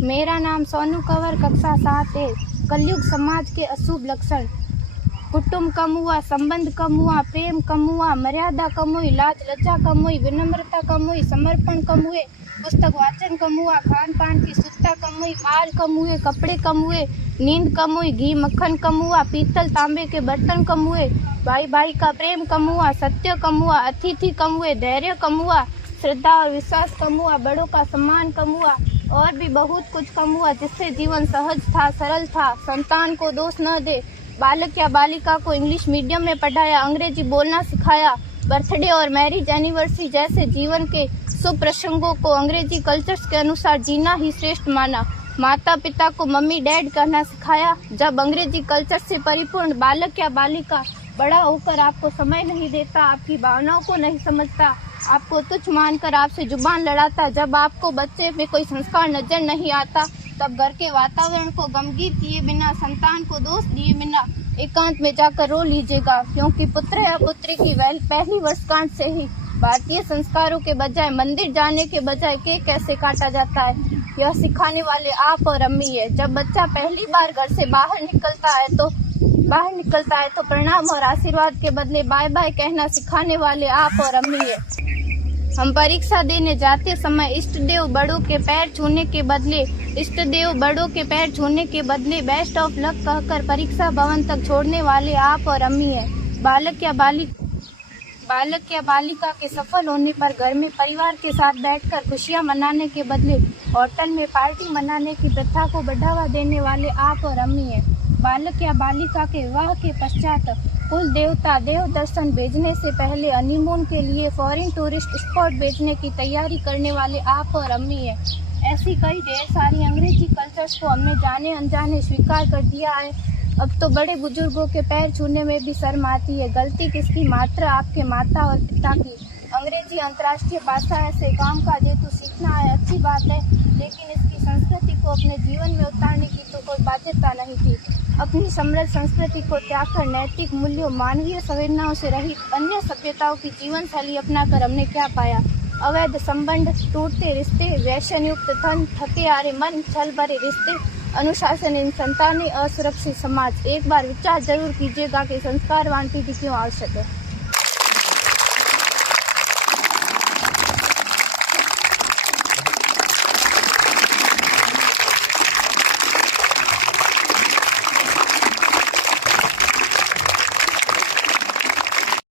मेरा नाम सोनू कंवर, कक्षा 7 है। कलयुग समाज के अशुभ लक्षण। कुटुंब कम हुआ, संबंध कम हुआ, प्रेम कम हुआ, मर्यादा कम हुई, लाज लज्जा कम हुई, विनम्रता कम हुई, समर्पण कम हुए, पुस्तक वाचन कम हुआ, खान पान की शुद्धता कम हुई, बाल कम हुए, कपड़े कम हुए, नींद कम हुई, घी मक्खन कम हुआ, पीतल तांबे के बर्तन कम हुए, भाई भाई का प्रेम कम हुआ, सत्य कम हुआ, अतिथि कम हुए, धैर्य कम हुआ, श्रद्धा और विश्वास कम हुआ, बड़ों का सम्मान कम हुआ और भी बहुत कुछ कम हुआ, जिससे जीवन सहज था, सरल था। संतान को दोष न दे। बालक या बालिका को इंग्लिश मीडियम में पढ़ाया, अंग्रेजी बोलना सिखाया, बर्थडे और मैरिज एनिवर्सरी जैसे जीवन के शुभ प्रसंगों को अंग्रेजी कल्चर्स के अनुसार जीना ही श्रेष्ठ माना। माता पिता को मम्मी डैड कहना सिखाया। जब अंग्रेजी कल्चर से परिपूर्ण बालक या बालिका बड़ा होकर आपको समय नहीं देता, आपकी भावनाओं को नहीं समझता, आपको तुच्छ मानकर आपसे जुबान लड़ाता, जब आपको बच्चे में कोई संस्कार नजर नहीं आता, तब घर के वातावरण को गमगीत किए बिना, संतान को दोष दिए बिना एकांत में जाकर रो लीजिएगा, क्योंकि पुत्र या पुत्री की पहली वर्षगांठ से ही भारतीय संस्कारों के बजाय, मंदिर जाने के बजाय केक कैसे काटा जाता है, यह सिखाने वाले आप और अम्मी है। जब बच्चा पहली बार घर से बाहर निकलता है तो प्रणाम और आशीर्वाद के बदले बाय बाय कहना सिखाने वाले आप और अम्मी है। हम परीक्षा देने जाते समय इष्ट देव बड़ों के पैर छूने के बदले बेस्ट ऑफ लक कहकर परीक्षा भवन तक छोड़ने वाले आप और अम्मी है। बालक या बालिका के सफल होने पर घर में परिवार के साथ बैठकर खुशियां मनाने के बदले होटल में पार्टी मनाने की प्रथा को बढ़ावा देने वाले आप और अम्मी है। बालक या बालिका के विवाह के पश्चात कुल देवता देव दर्शन भेजने से पहले हनीमून के लिए फॉरेन टूरिस्ट स्पॉट भेजने की तैयारी करने वाले आप और अम्मी है। ऐसी कई ढेर सारी अंग्रेजी कल्चर्स को हमने जाने अनजाने स्वीकार कर दिया है। अब तो बड़े बुजुर्गों के पैर छूने में भी शर्म आती है। गलती किसकी? मात्र आपके माता और पिता की। अंग्रेजी अंतर्राष्ट्रीय भाषा है से काम काज हेतु सीखना है, अच्छी बात है, लेकिन इसकी संस्कृति को अपने जीवन में उतारने की तो कोई बाध्यता नहीं थी। अपनी समृद्ध संस्कृति को त्यागकर नैतिक मूल्यों, मानवीय संवेदनाओं से रहित अन्य सभ्यताओं की जीवन शैली अपनाकर हमने क्या पाया? अवैध संबंध, टूटते रिश्ते, व्यसन युक्त धन, थके हारे मन, छल भरे रिश्ते, अनुशासनहीन संतानें, असुरक्षित समाज। एक बार विचार जरूर कीजिएगा कि संस्कारवान पीढ़ी क्यों आवश्यक है।